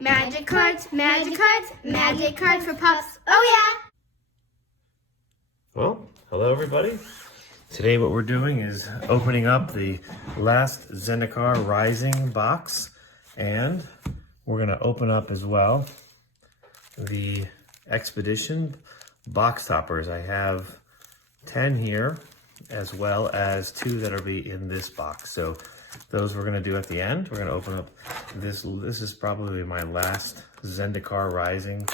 Magic cards, magic cards, magic cards for pups. Oh yeah! Well, hello everybody. Today what we're doing is opening up the last Zendikar Rising box, and we're going to open up as well the Expedition box toppers. I have 10 here, as well as 2 that'll be in this box. So those we're going to do at the end. We're going to open up this. This is probably my last Zendikar Rising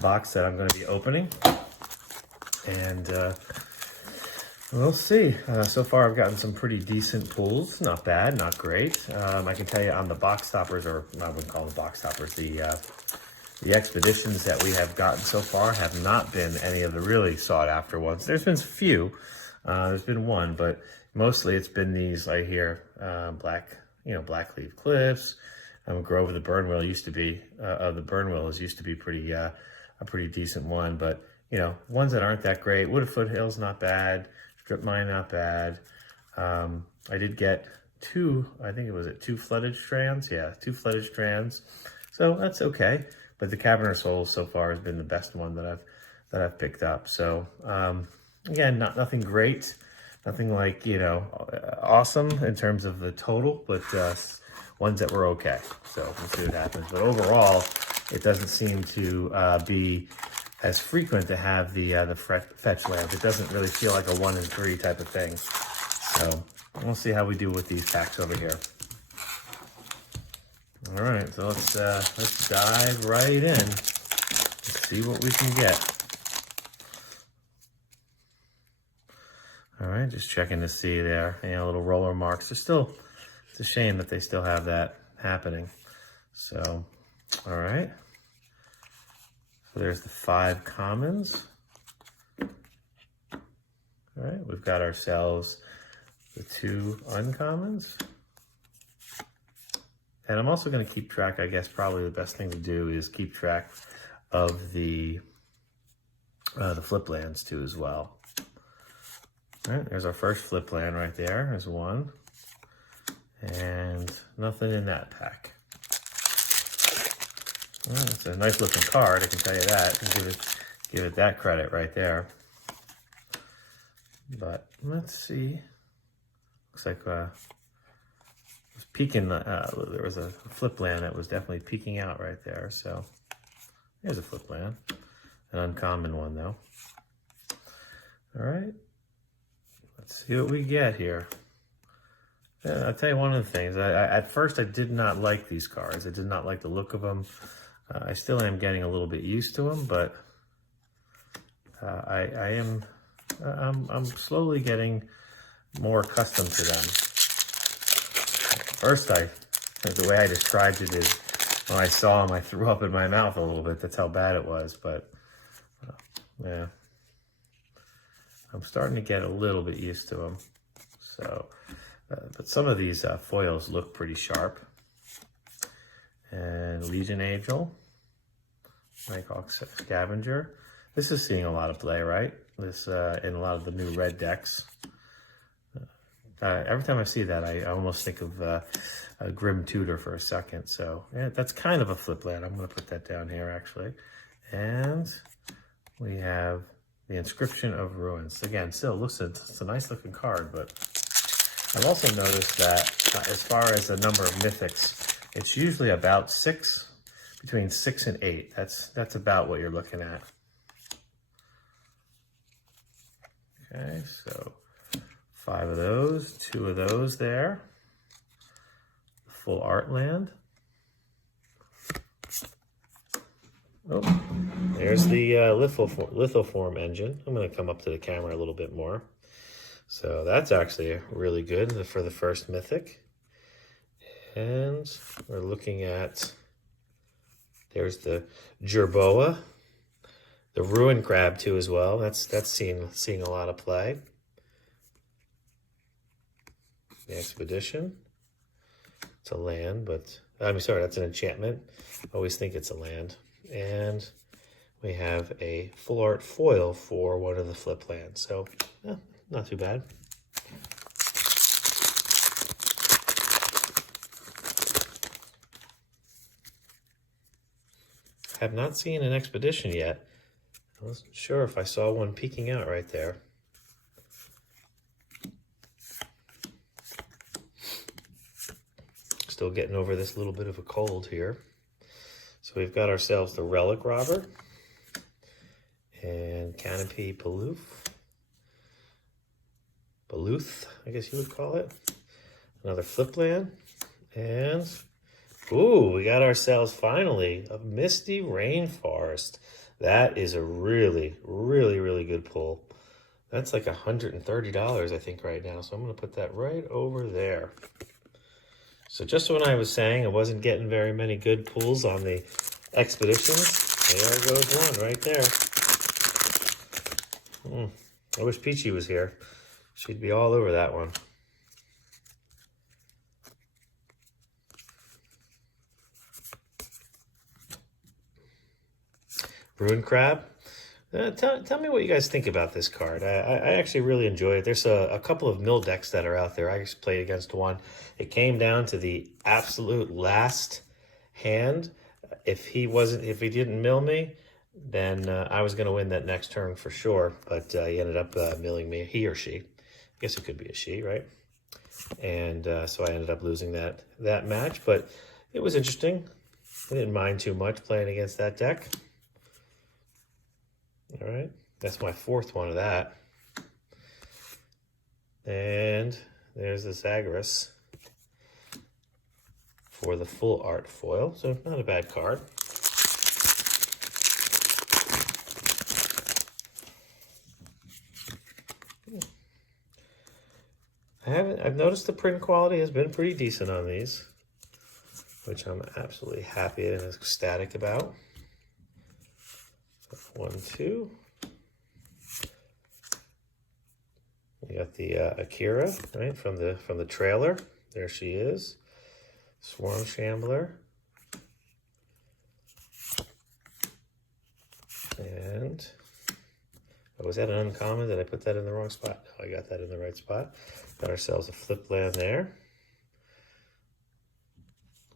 box that I'm going to be opening. And we'll see. So far I've gotten some pretty decent pulls. Not bad, not great. I can tell you on the box toppers, or I wouldn't call them box toppers, the expeditions that we have gotten so far have not been any of the really sought after ones. There's been a few. There's been one, but mostly it's been these right here, Blackleaf Cliffs. Grove of the Burnwell used to be, pretty, a pretty decent one, but ones that aren't that great. Wooded Foothills, not bad. Strip Mine, not bad. I did get 2, I think it was 2 flooded strands. Yeah, 2 flooded strands. So that's okay. But the Cavern Souls so far has been the best one that I've picked up. So again, nothing great, nothing like awesome in terms of the total, but ones that were okay. So we'll see what happens. But overall, it doesn't seem to be as frequent to have the fetch lamp. It doesn't really feel like a 1 in 3 type of thing. So we'll see how we do with these packs over here. All right, so let's dive right in. Let's see what we can get. All right, just checking to see there. Little roller marks. It's a shame that they still have that happening. So, all right. So there's the 5 commons. All right, we've got ourselves the 2 uncommons. And I'm also going to keep track, I guess probably the best thing to do is keep track of the flip lands too as well. All right, there's our first flip land right there. There's 1. And nothing in that pack. Well, it's a nice looking card, I can tell you that. Give it that credit right there. But let's see. Looks like it was peeking. There was a flip land that was definitely peeking out right there. So here's a flip land, an uncommon one though. All right, let's see what we get here. Yeah, I'll tell you one of the things. At first, I did not like these cards. I did not like the look of them. I still am getting a little bit used to them, but I'm slowly getting more accustomed to them. First, the way I described it is when I saw them, I threw up in my mouth a little bit. That's how bad it was. But yeah, I'm starting to get a little bit used to them. So. But some of these foils look pretty sharp. And Legion Angel, Nighthawk Scavenger. This is seeing a lot of play, right? This in a lot of the new red decks. Every time I see that, I almost think of a Grim Tutor for a second. So yeah, that's kind of a flip land. I'm going to put that down here actually. And we have the Inscription of Ruins. Again, still looks it's a nice looking card, but I've also noticed that as far as the number of mythics, it's usually about 6, between 6 and 8. That's about what you're looking at. Okay, so 5 of those, 2 of those there. Full art land. Oh, there's the lithoform engine. I'm going to come up to the camera a little bit more. So that's actually really good for the first mythic. And we're looking at, there's the Jerboa, the Ruin Crab too as well. That's seeing a lot of play. The Expedition. It's a land, but I'm sorry, that's an enchantment. I always think it's a land. And we have a full art foil for one of the flip lands. So not too bad. have not seen an expedition yet. I wasn't sure if I saw one peeking out right there. Still getting over this little bit of a cold here. So we've got ourselves the Relic Robber and Canopy Paloof, I guess you would call it. Another Flipland, and ooh, we got ourselves finally a Misty Rainforest. That is a really, really, really good pull. That's like $130, I think, right now. So I'm going to put that right over there. So just when I was saying I wasn't getting very many good pulls on the expeditions, there goes one right there. I wish Peachy was here. She'd be all over that one. Ruined Crab. Tell me what you guys think about this card. I actually really enjoy it. There's a couple of mill decks that are out there. I just played against one. It came down to the absolute last hand. If he didn't mill me, then I was going to win that next turn for sure. But he ended up milling me, he or she. I guess it could be a she, right? And so I ended up losing that match. But it was interesting. I didn't mind too much playing against that deck. All right, that's my fourth one of that. And there's the Zagreus for the full art foil, so not a bad card. I've noticed the print quality has been pretty decent on these, which I'm absolutely happy and ecstatic about. 1, 2. We got the Akira, right, from the trailer. There she is. Swarm Shambler. And was that an uncommon? Did I put that in the wrong spot? No, I got that in the right spot. Got ourselves a Flipland there.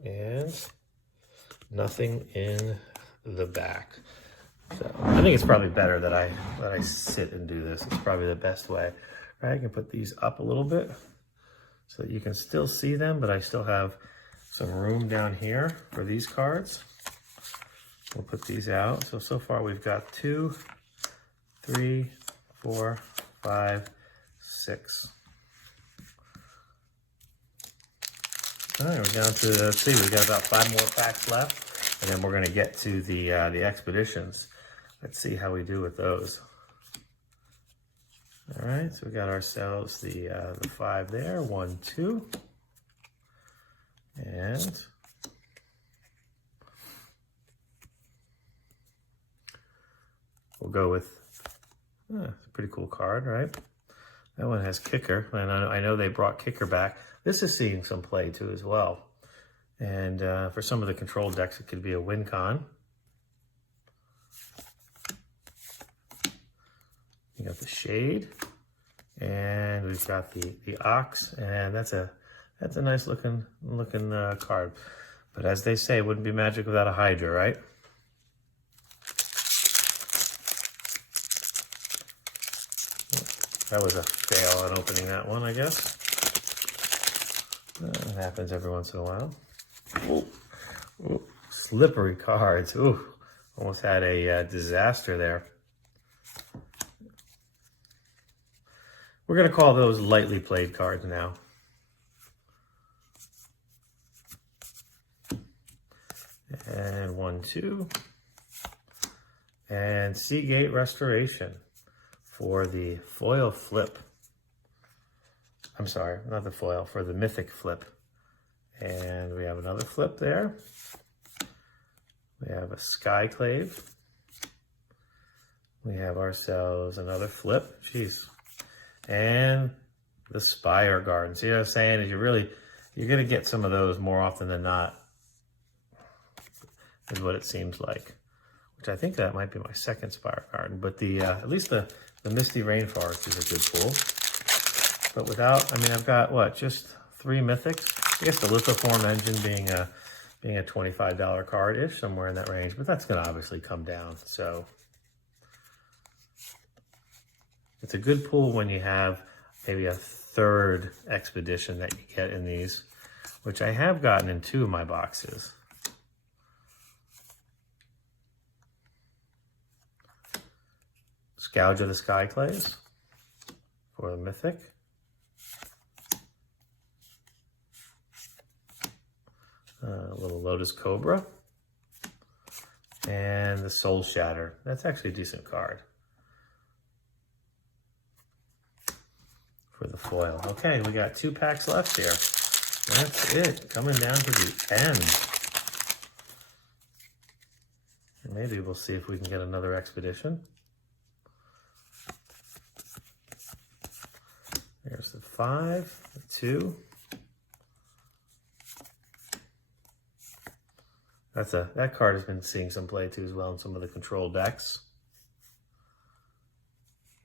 And nothing in the back. So I think it's probably better that I sit and do this. It's probably the best way. Right, I can put these up a little bit so that you can still see them, but I still have some room down here for these cards. We'll put these out. So far we've got 2, 3, 4, 5, 6. All right, we're down to, let's see, we've got about 5 more packs left, and then we're gonna get to the expeditions. Let's see how we do with those. All right, so we got ourselves the 5 there, 1, 2, and we'll go with, it's a pretty cool card, right? That one has Kicker, and I know they brought Kicker back. This is seeing some play too as well. And for some of the control decks, it could be a win con. You got the Shade, and we've got the Ox, and that's a nice looking card. But as they say, it wouldn't be magic without a Hydra, right? That was a fail on opening that one, I guess. It happens every once in a while. Ooh, ooh, slippery cards. Ooh, almost had a disaster there. We're going to call those lightly played cards now. And 1, 2. And Seagate Restoration for the foil flip. I'm sorry, not the foil, for the mythic flip. And we have another flip there. We have a Skyclave. We have ourselves another flip. Jeez. And the Spire Garden. See what I'm saying? Is you're going to get some of those more often than not, is what it seems like. Which I think that might be my second Spire Garden. But at least the Misty Rainforest is a good pull. But without, I mean, I've got, what, just 3 mythics? I guess the Lithoform Engine being being a $25 card-ish, somewhere in that range, but that's going to obviously come down. So it's a good pull when you have maybe a third expedition that you get in these, which I have gotten in 2 of my boxes. Gouge of the Sky Clays for the Mythic. A little Lotus Cobra. And the Soul Shatter. That's actually a decent card for the foil. Okay, we got 2 packs left here. That's it. Coming down to the end. And maybe we'll see if we can get another expedition. There's the 5, the 2. That card has been seeing some play too as well in some of the control decks.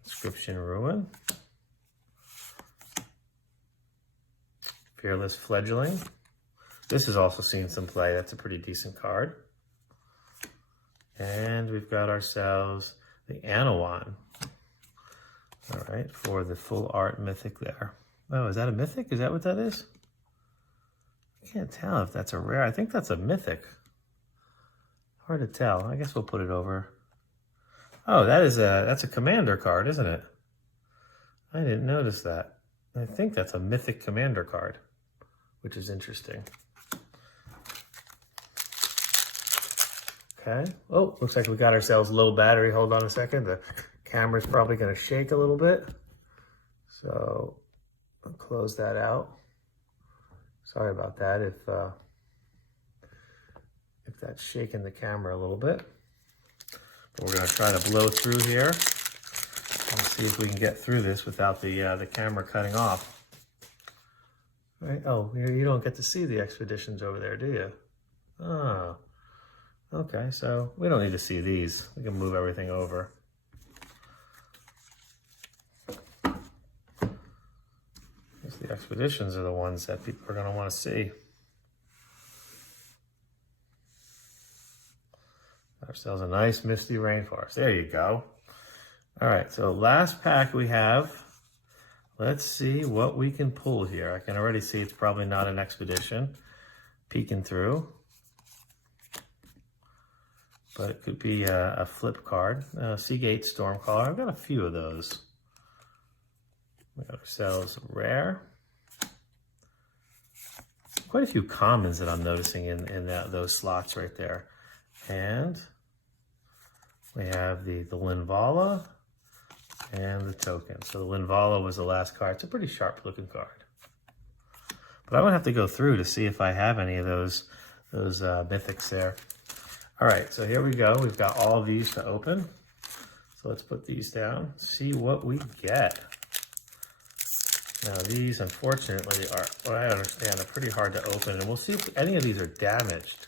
Inscription Ruin. Fearless Fledgling. This has also seen some play. That's a pretty decent card. And we've got ourselves the Anawan. All right, for the full art Mythic there. Oh, is that a Mythic? Is that what that is? I can't tell if that's a rare. I think that's a Mythic. Hard to tell. I guess we'll put it over. Oh, that's a Commander card, isn't it? I didn't notice that. I think that's a Mythic Commander card, which is interesting. Okay. Oh, looks like we got ourselves low battery. Hold on a second. The camera's probably going to shake a little bit. So I'll close that out. Sorry about that if that's shaking the camera a little bit. But we're going to try to blow through here and see if we can get through this without the camera cutting off. Right? Oh, you don't get to see the expeditions over there, do you? Oh, okay. So we don't need to see these. We can move everything over. The expeditions are the ones that people are going to want to see. Ourselves a nice misty rainforest. There you go. All right, so last pack we have. Let's see what we can pull here. I can already see it's probably not an expedition. Peeking through. But it could be a flip card. Seagate Stormcaller. I've got a few of those. We got ourselves rare. Quite a few commons that I'm noticing in those slots right there. And we have the Linvala and the token. So the Linvala was the last card. It's a pretty sharp looking card. But I would have to go through to see if I have any of those mythics there. All right, so here we go. We've got all of these to open. So let's put these down, see what we get. Now these, unfortunately, are, what I understand, are pretty hard to open, and we'll see if any of these are damaged.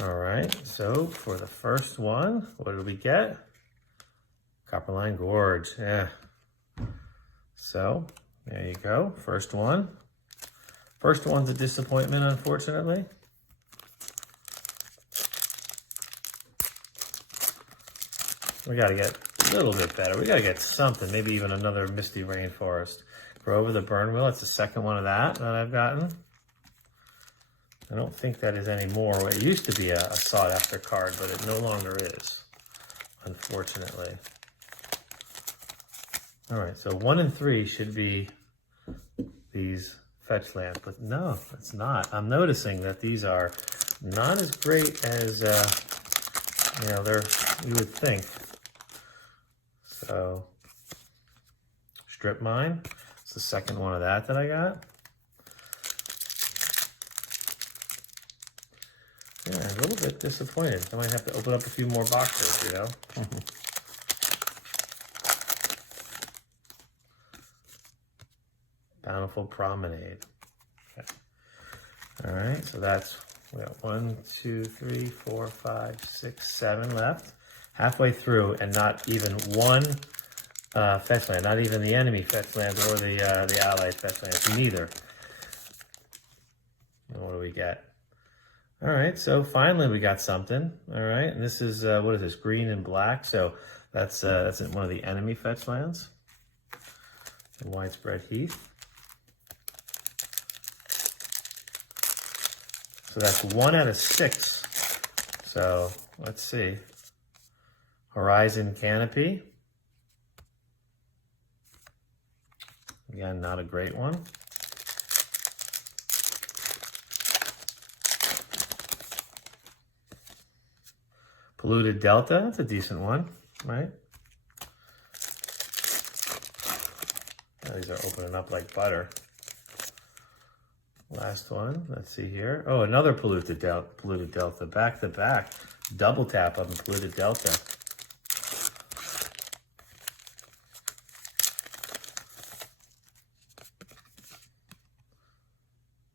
All right, so for the first one, what did we get? Copperline Gorge, yeah. So, there you go, first one. First one's a disappointment, unfortunately. We gotta get a little bit better. We gotta get something, maybe even another Misty Rainforest. Grove of the Burnwheel, that's the second one of that I've gotten. I don't think that is anymore. It used to be a sought after card, but it no longer is, unfortunately. All right, so 1 and 3 should be these fetch lands, but no, it's not. I'm noticing that these are not as great as you would think. So, Strip Mine, it's the second one of that I got. Yeah, a little bit disappointed. I might have to open up a few more boxes, you know. Bountiful Promenade. Okay. All right, so that's, we got 1, 2, 3, 4, 5, 6, 7 left. Halfway through, and not even one fetch land, not even the enemy fetch lands or the allied fetch lands, neither. get. All right, so finally we got something. All right, and this is, what is this, green and black? So that's one of the enemy fetch lands. The widespread heath. So that's 1 out of 6. So let's see. Horizon Canopy. Again, not a great one. Polluted Delta, that's a decent one, right? Oh, these are opening up like butter. Last one, let's see here. Oh, another Polluted Delta, back to back. Double tap on the Polluted Delta.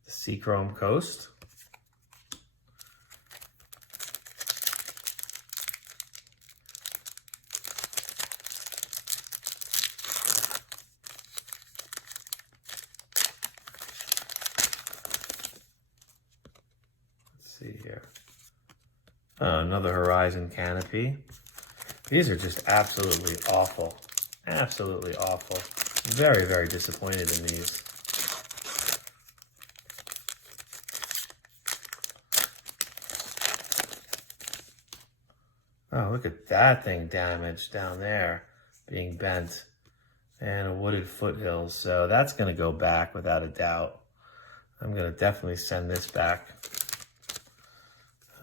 The Seachrome Coast. See here. Another Horizon Canopy. These are just absolutely awful. Absolutely awful. Very, very disappointed in these. Oh, look at that thing damaged down there, being bent. And a Wooded Foothills. So that's going to go back without a doubt. I'm going to definitely send this back.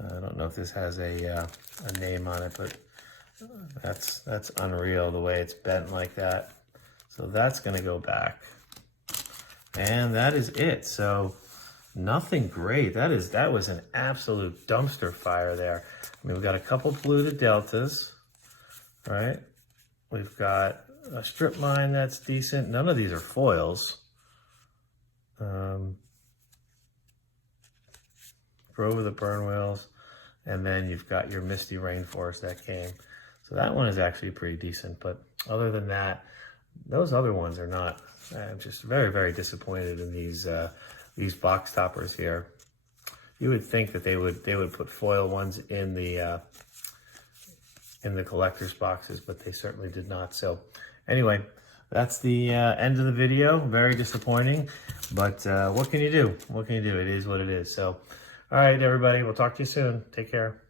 I don't know if this has a name on it, but that's unreal the way it's bent like that. So that's going to go back. And that is it. So nothing great. That was an absolute dumpster fire there. I mean, we've got a couple Polluted Deltas, right? We've got a Strip Mine that's decent. None of these are foils. Grove of the Burn Whales. And then you've got your Misty Rainforest that came. So that one is actually pretty decent. But other than that, those other ones are not. I'm just very, very disappointed in these box toppers here. You would think that they would put foil ones in the collector's boxes, but they certainly did not. So anyway, that's the end of the video. Very disappointing, but what can you do? What can you do? It is what it is. So, all right, everybody, we'll talk to you soon. Take care.